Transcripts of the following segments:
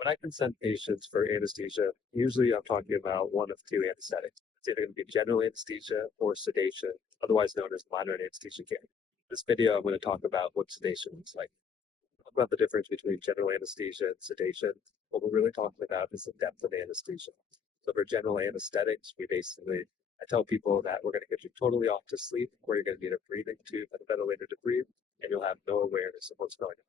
When I consent patients for anesthesia, usually I'm talking about one of two anesthetics. It's either going to be general anesthesia or sedation, otherwise known as minor anesthesia care. In this video, I'm going to talk about what sedation is like. Talk about the difference between general anesthesia and sedation. What we're really talking about is the depth of anesthesia. So for general anesthetics, I tell people that we're going to get you totally off to sleep, where you're going to need a breathing tube and a ventilator to breathe, and you'll have no awareness of what's going on,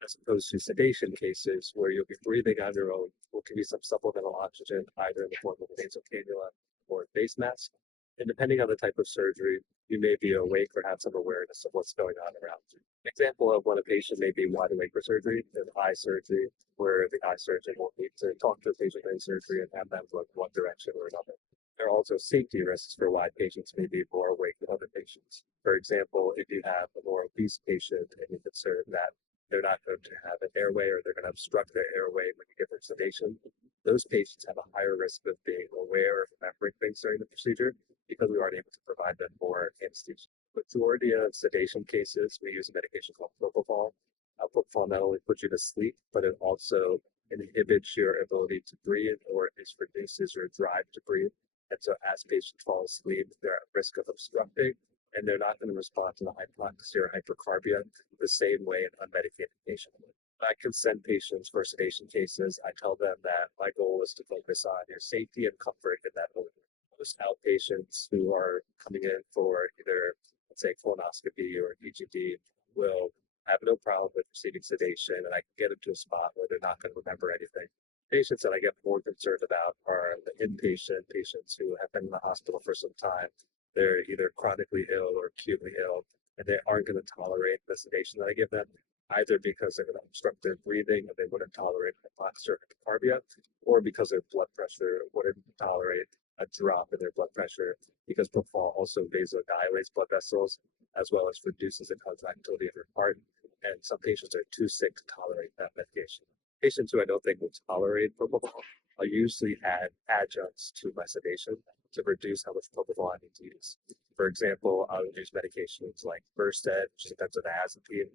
as opposed to sedation cases where you'll be breathing on your own. We'll give you some supplemental oxygen, either in the form of a nasal cannula or a face mask. And depending on the type of surgery, you may be awake or have some awareness of what's going on around you. An example of when a patient may be wide awake for surgery is eye surgery, where the eye surgeon will need to talk to the patient during surgery and have them look one direction or another. There are also safety risks for why patients may be more awake than other patients. For example, if you have a more obese patient and you're concerned that they're not going to have an airway or they're going to obstruct their airway when you give them sedation, those patients have a higher risk of being aware of remembering things during the procedure because we aren't able to provide them more anesthesia. The majority of sedation cases, we use a medication called propofol. Propofol not only puts you to sleep, but it also inhibits your ability to breathe, or it reduces your drive to breathe. And so as patients fall asleep, they're at risk of obstructing, and they're not going to respond to the hypoxia or hypercarbia the same way an unmedicated patient would. When I consent patients for sedation cases, I tell them that my goal is to focus on your safety and comfort in that moment. Most outpatients who are coming in for either, let's say, colonoscopy or EGD will have no problem with receiving sedation, and I can get them to a spot where they're not going to remember anything. Patients that I get more concerned about are the inpatient patients who have been in the hospital for some time. They're either chronically ill or acutely ill, and they aren't going to tolerate the sedation that I give them, either because they're going to obstruct their breathing and they wouldn't tolerate hypoxia or hypocarbia, or because their blood pressure wouldn't tolerate a drop in their blood pressure, because propofol also vasodilates blood vessels as well as reduces the contractility of your heart, and some patients are too sick to tolerate that medication. Patients who I don't think will tolerate propofol, I'll usually add adjuncts to my sedation to reduce how much propofol I need to use. For example, I'll use medications like Versed, which is a benzodiazepine,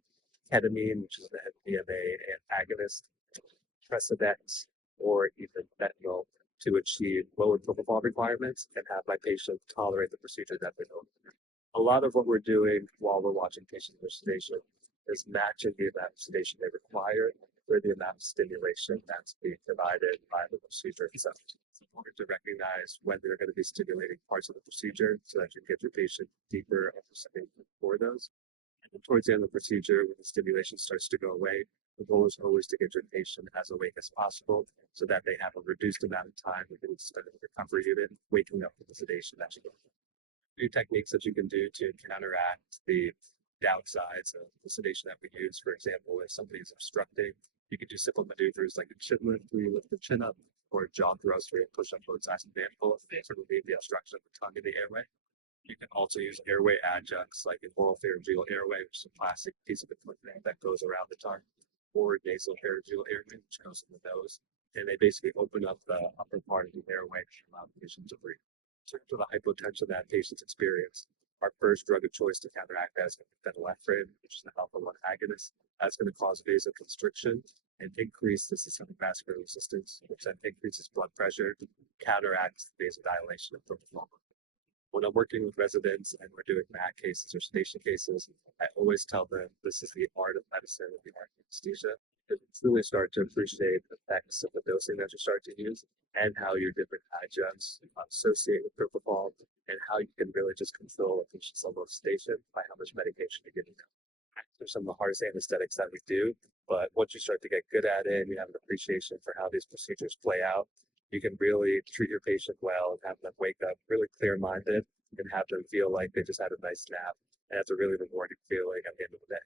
ketamine, which is an MDMA agonist, Precedex, or even fentanyl to achieve lower propofol requirements and have my patient tolerate the procedure that they know. A lot of what we're doing while we're watching patients for sedation is matching the amount of sedation they require for the amount of stimulation that's being provided by the procedure itself. It's important to recognize when they're going to be stimulating parts of the procedure so that you get your patient deeper understanding for those. And towards the end of the procedure, when the stimulation starts to go away, the goal is always to get your patient as awake as possible so that they have a reduced amount of time they can spend in the recovery unit waking up with the sedation that you get. New techniques that you can do to counteract the downsides of the sedation that we use. For example, if somebody is obstructing, you can do simple maneuvers like a chin lift where you lift the chin up, or a jaw thrust where you push up both sides of the mandible to relieve the obstruction of the tongue in the airway. You can also use airway adjuncts like an oral pharyngeal airway, which is a plastic piece of equipment that goes around the tongue, or nasal pharyngeal airway, which goes in the nose. And they basically open up the upper part of the airway to allow the patient to breathe. In terms of the hypotension that patients experience, our first drug of choice to counteract that is phenylephrine, which is an alpha-1 agonist. That's going to cause vasoconstriction and increase the systemic vascular resistance, which then increases blood pressure, counteracts the vasodilation of propofol. When I'm working with residents and we're doing MAC cases or sedation cases, I always tell them this is the art of medicine, the art of anesthesia. You truly start to appreciate the effects of the dosing that you start to use and how your different adjuncts associate with propofol and how you can really just control a patient's level of sedation by how much medication you're giving them. They're some of the hardest anesthetics that we do, but once you start to get good at it and you have an appreciation for how these procedures play out, you can really treat your patient well and have them wake up really clear-minded and have them feel like they just had a nice nap. And that's a really rewarding feeling at the end of the day.